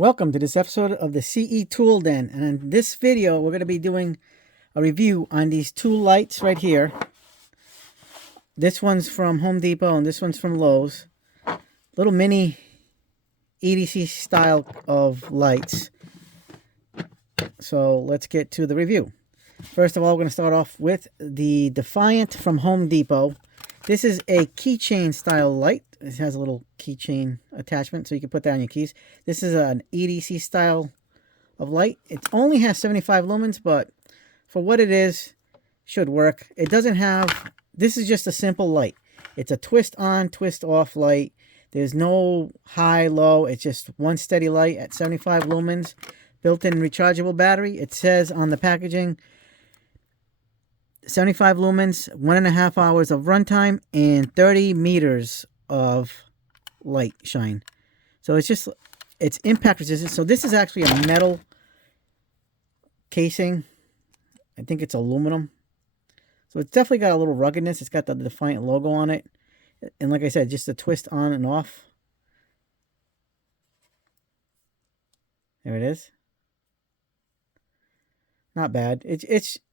Welcome to this episode of the CE Tool Den, and in this video we're going to be doing a review on these two lights right here. This one's from Home Depot and this one's from Lowe's. Little mini EDC style of lights. So let's get to the review. First of all, we're going to start off with the Defiant from Home Depot. This is a keychain style light. It has a little keychain attachment so you can put that on your keys. This is an EDC style of light. It only has 75 lumens, but for what it is, should work. It doesn't have, this is just a simple light. It's a twist on, twist off light. There's no high, low. It's just one steady light at 75 lumens. Built-in rechargeable battery. It says on the packaging, 75 lumens, 1.5 hours of runtime, and 30 meters of light shine. So it's impact resistant. So this is actually a metal casing. I think it's aluminum. So it's definitely got a little ruggedness. It's got the Defiant logo on it. And like I said, just a twist on and off. There it is. Not bad. It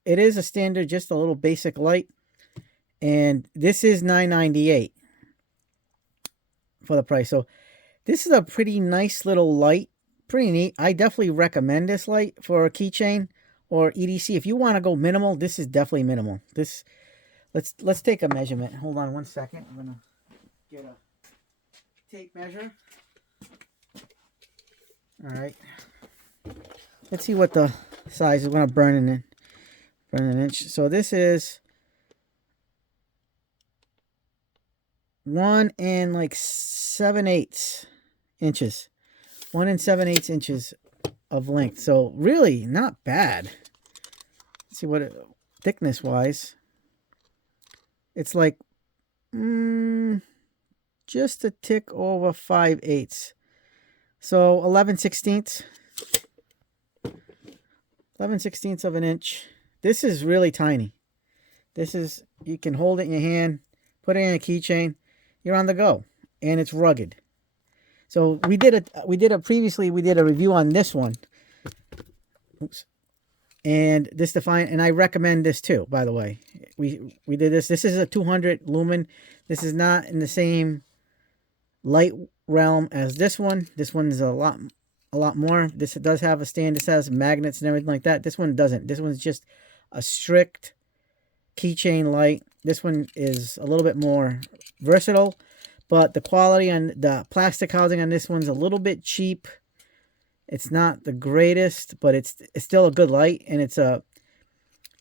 is a standard, just a little basic light. And this is $9.98 for the price. So this is a pretty nice little light. Pretty neat. I definitely recommend this light for a keychain or EDC. If you want to go minimal, this is definitely minimal. This let's take a measurement. Hold on one second. I'm gonna get a tape measure. Alright. Let's see what the size is. We're gonna burn an inch. So this is 1 and 7/8 inches. 1 and 7/8 inches of length. So really not bad. Let's see what it, thickness wise. It's like just a tick over 5/8. So 11/16. 11/16 of an inch. This is really tiny. This is, you can hold it in your hand, put it in a keychain, you're on the go, and it's rugged. So we did a review on this one. Oops. And this Defiant, and I recommend this too, by the way. We did this. This is a 200 lumen. This is not in the same light realm as this one. This one is a lot more. This does have a stand. This has magnets and everything like that. This one doesn't. This one's just a strict keychain light. This one is a little bit more versatile, but the quality on the plastic housing on this one's a little bit cheap. It's not the greatest, but it's still a good light, and it's a,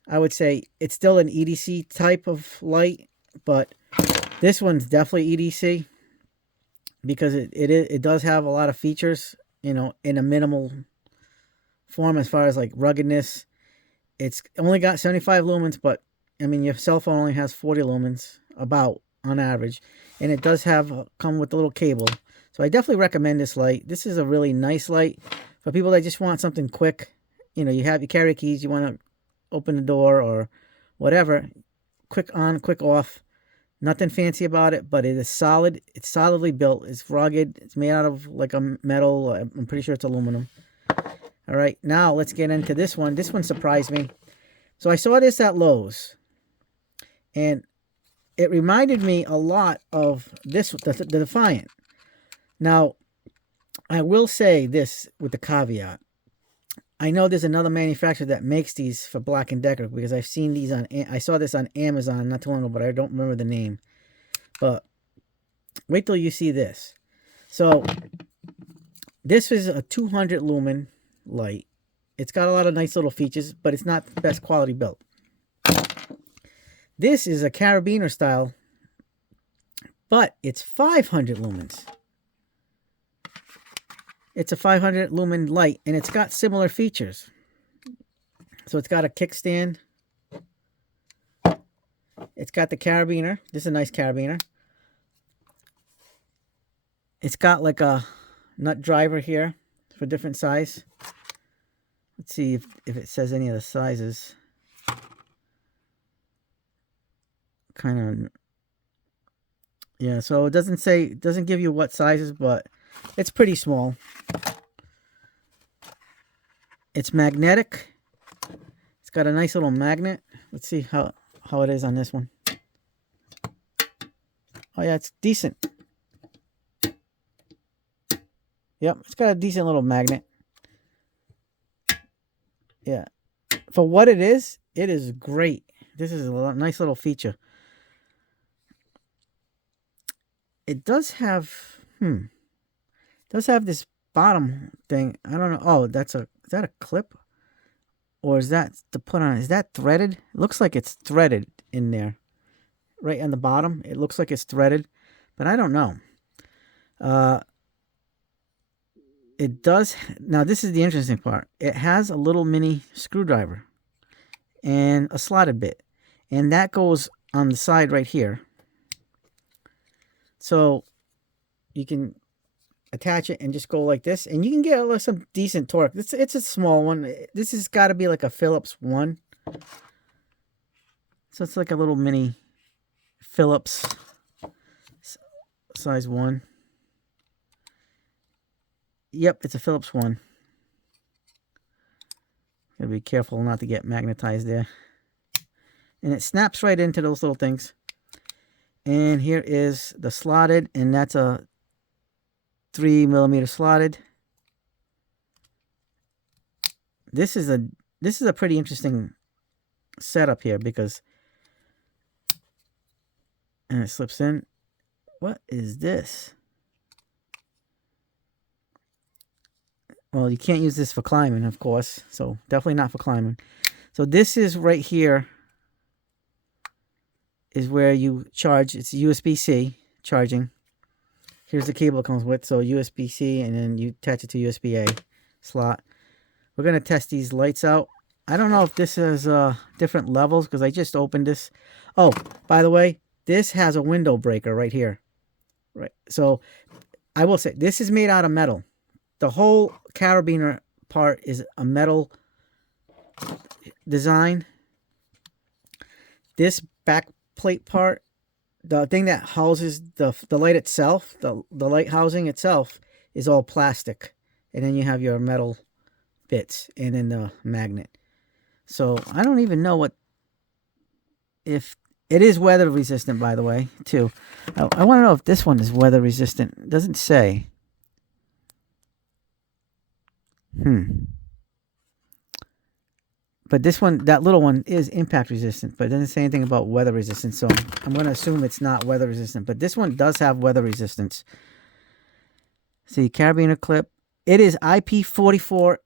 I would say it's still an EDC type of light, but this one's definitely EDC because it does have a lot of features, you know, in a minimal form as far as like ruggedness. It's only got 75 lumens, but I mean, your cell phone only has 40 lumens about on average, and it does have come with a little cable. So I definitely recommend this light. This is a really nice light for people that just want something quick. You know, you carry keys, you want to open the door or whatever. Quick on, quick off. Nothing fancy about it, but it is solid. It's solidly built. It's rugged. It's made out of like a metal. I'm pretty sure it's aluminum. All right, now let's get into this one. This one surprised me. So I saw this at Lowe's, and it reminded me a lot of this, the Defiant. Now, I will say this with the caveat. I know there's another manufacturer that makes these for Black & Decker because I've seen these on, I saw this on Amazon not too long ago, but I don't remember the name. But wait till you see this. So this is a 200 lumen light. It's got a lot of nice little features, but it's not the best quality built. This is a carabiner style, but it's 500 lumens. It's a 500 lumen light, and it's got similar features. So it's got a kickstand. It's got the carabiner. This is a nice carabiner. It's got like a nut driver here for different size. Let's see if it says any of the sizes. Kind of, yeah, so it doesn't give you what sizes, but it's pretty small. It's magnetic. It's got a nice little magnet. Let's see how it is on this one. Oh yeah, it's decent. Yep, it's got a decent little magnet. Yeah. For what it is great. This is a nice little feature. It does have this bottom thing. I don't know. Oh, is that a clip? Or is that to put on? Is that threaded? It looks like it's threaded in there. Right on the bottom. It looks like it's threaded. But I don't know. It does. Now, this is the interesting part. It has a little mini screwdriver and a slotted bit. And that goes on the side right here. So you can attach it and just go like this. And you can get some decent torque. It's a small one. This has got to be like a Phillips 1. So it's like a little mini Phillips size 1. Yep, it's a Phillips 1. Gotta be careful not to get magnetized there. And it snaps right into those little things. And here is the slotted, and that's a 3mm slotted. This is a pretty interesting setup here because, and it slips in. What is this? Well, you can't use this for climbing, of course. So definitely not for climbing. So this is right here is where you charge. It's USB-C charging. Here's the cable it comes with. So USB-C, and then you attach it to USB-A slot. We're going to test these lights out. I don't know if this has different levels because I just opened this. Oh, by the way, this has a window breaker right here. Right. So I will say this is made out of metal. The whole carabiner part is a metal design. This back plate part, the thing that houses the light itself, the light housing itself, is all plastic. And then you have your metal bits and then the magnet. So I don't even know if it is weather resistant, by the way, too. I want to know if this one is weather resistant. It doesn't say. But this one, that little one, is impact resistant, but it doesn't say anything about weather resistance, so I'm going to assume it's not weather resistant. But this one does have weather resistance. See, carabiner clip. It is IP44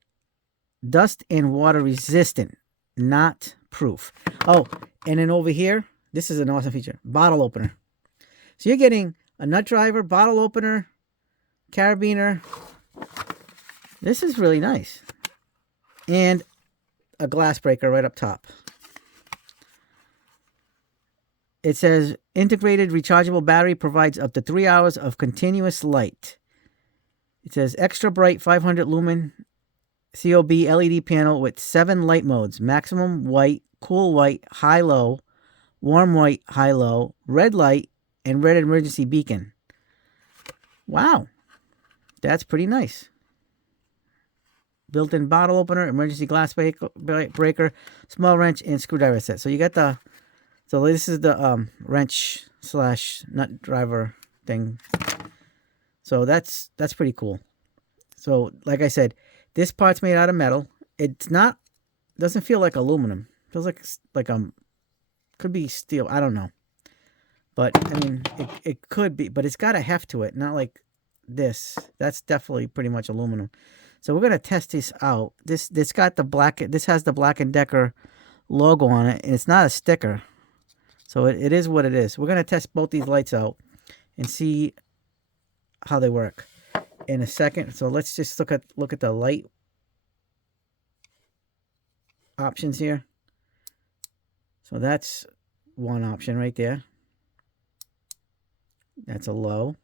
dust and water resistant, not proof. Oh, and then over here, this is an awesome feature. Bottle opener. So you're getting a nut driver, bottle opener, carabiner. This is really nice. And a glass breaker right up top. It says integrated rechargeable battery provides up to 3 hours of continuous light. It says extra bright 500 lumen COB LED panel with 7 light modes: maximum white, cool white, high low, warm white, high low, red light, and red emergency beacon. Wow, that's pretty nice. Built-in bottle opener, emergency glass breaker, small wrench, and screwdriver set. So you got the, so this is the wrench / nut driver thing. So that's pretty cool. So like I said, this part's made out of metal. It's not, doesn't feel like aluminum. It feels like could be steel. I don't know. But I mean, it could be, but it's got a heft to it, not like this. That's definitely pretty much aluminum. So we're gonna test this out. This got the black. This has the Black & Decker logo on it, and it's not a sticker. So it is what it is. We're gonna test both these lights out and see how they work in a second. So let's just look at the light options here. So that's one option right there. That's a low.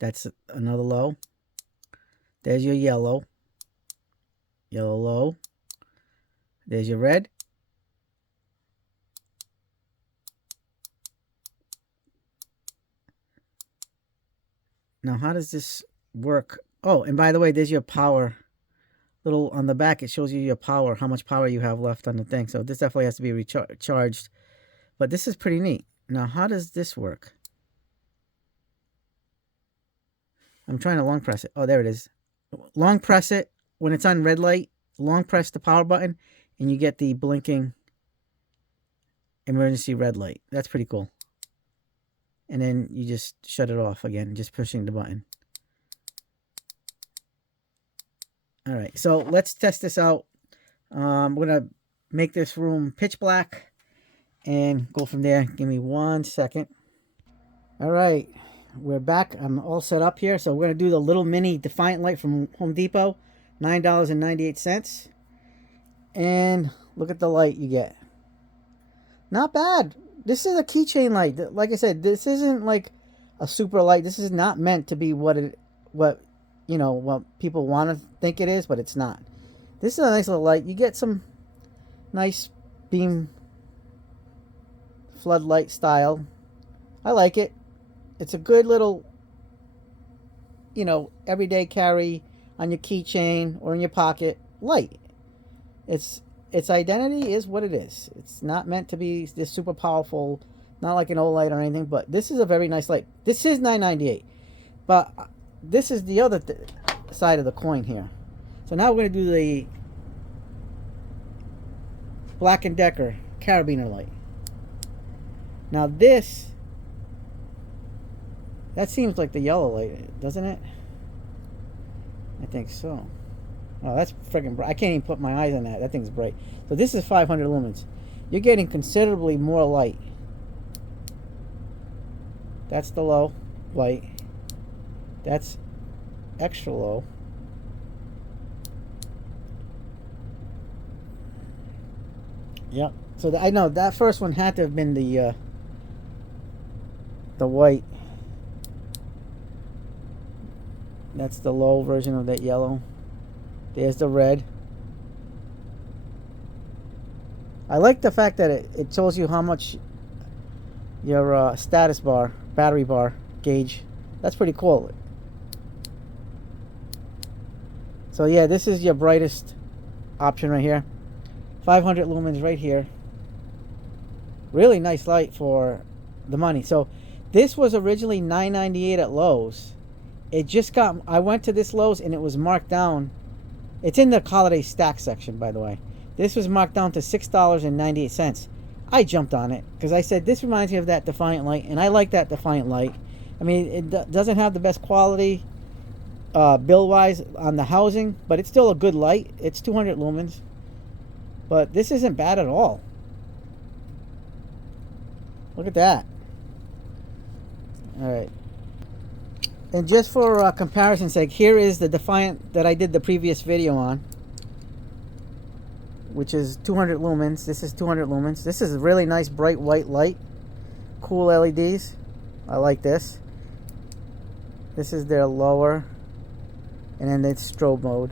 That's another low. There's your yellow. Yellow low. There's your red. Now, how does this work? Oh, and by the way, there's your power little on the back, it shows you your power, how much power you have left on the thing. So this definitely has to be recharged. But this is pretty neat. Now, how does this work? I'm trying to long press it. Oh, there it is. Long press it when it's on red light. Long press the power button, and you get the blinking emergency red light. That's pretty cool. And then you just shut it off again, just pushing the button. All right, so let's test this out. I'm gonna make this room pitch black and go from there. Give me 1 second. All right, we're back. I'm all set up here. So we're gonna do the little mini Defiant light from Home Depot, $9.98. And look at the light you get. Not bad. This is a keychain light. Like I said, this isn't like a super light. This is not meant to be what people want to think it is, but it's not. This is a nice little light. You get some nice beam floodlight style. I like it. It's a good little, everyday carry on your keychain or in your pocket light. Its identity is what it is. It's not meant to be this super powerful, not like an old light or anything, but this is a very nice light. This is $9.98, but this is the other side of the coin here. So now we're going to do the Black & Decker carabiner light. Now this, that seems like the yellow light, doesn't it? I think so. Oh, that's freaking bright. I can't even put my eyes on that. That thing's bright. So this is 500 lumens. You're getting considerably more light. That's the low light. That's extra low. Yep. So I know that first one had to have been the white. That's the low version of that yellow. There's the red. I like the fact that it shows you how much your status bar, battery bar gauge. That's pretty cool. So yeah, this is your brightest option right here. 500 lumens right here. Really nice light for the money. So this was originally $9.98 at Lowe's. It just got, I went to this Lowe's and it was marked down. It's in the holiday stack section, by the way. This was marked down to $6.98. I jumped on it because I said this reminds me of that Defiant light, and I like that Defiant light. I mean, it doesn't have the best quality bill-wise on the housing, but it's still a good light. It's 200 lumens, but this isn't bad at all. Look at that. All right. And just for comparison's sake, here is the Defiant that I did the previous video on, which is 200 lumens. This is 200 lumens. This is a really nice bright white light. Cool LEDs. I like this. This is their lower, and then it's strobe mode.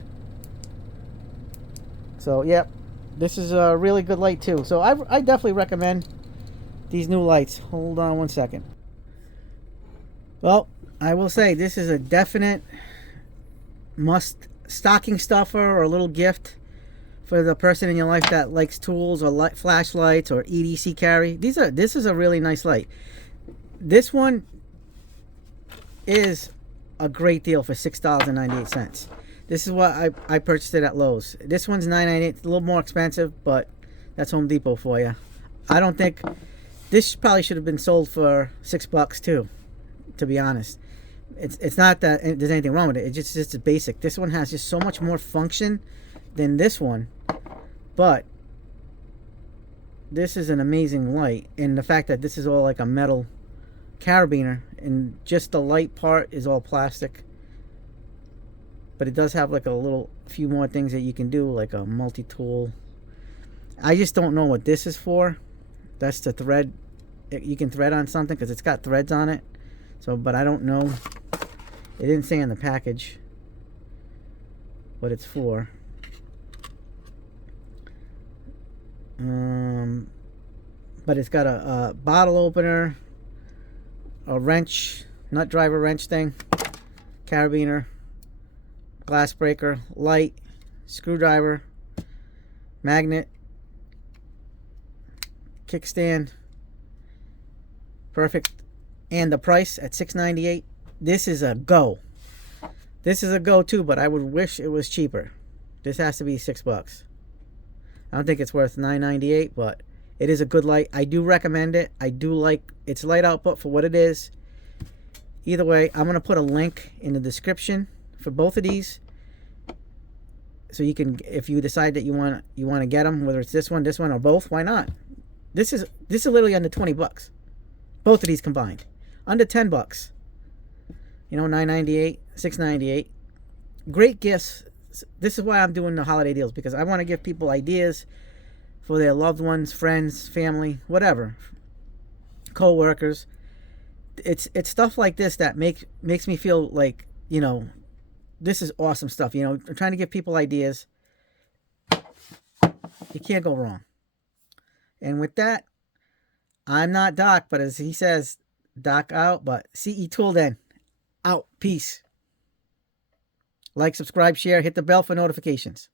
So, yep, this is a really good light too. So I definitely recommend these new lights. Hold on 1 second. Well, I will say this is a definite must stocking stuffer or a little gift for the person in your life that likes tools or flashlights or EDC carry. This is a really nice light. This one is a great deal for $6.98. This is what I purchased it at Lowe's. This one's $9.98, a little more expensive, but that's Home Depot for you. I don't think this probably should have been sold for $6 too, to be honest. It's not that there's anything wrong with it. It's just basic. This one has just so much more function than this one, but this is an amazing light. And the fact that this is all like a metal carabiner and just the light part is all plastic, but it does have like a few more things that you can do, like a multi-tool. I just don't know what this is for. That's the thread. You can thread on something because it's got threads on it. So, but I don't know. It didn't say on the package what it's for. But it's got a bottle opener, a wrench, nut driver wrench thing, carabiner, glass breaker, light, screwdriver, magnet, kickstand. Perfect. And the price at $6.98. This is a go. This is a go too, but I would wish it was cheaper. This has to be $6. I don't think it's worth $9.98, but it is a good light. I do recommend it. I do like its light output for what it is. Either way, I'm going to put a link in the description for both of these. So you can, if you decide that you want to get them, whether it's this one, or both, why not? This is literally under 20 bucks. Both of these combined. Under 10 bucks. You know, $9.98, $6.98. Great gifts. This is why I'm doing the holiday deals, because I want to give people ideas for their loved ones, friends, family, whatever. Co-workers. It's stuff like this that makes me feel like, you know, this is awesome stuff. You know, I'm trying to give people ideas. You can't go wrong. And with that, I'm not Doc, but as he says, Doc out, but CE Tool then. Out. Peace. Like, subscribe, share, hit the bell for notifications.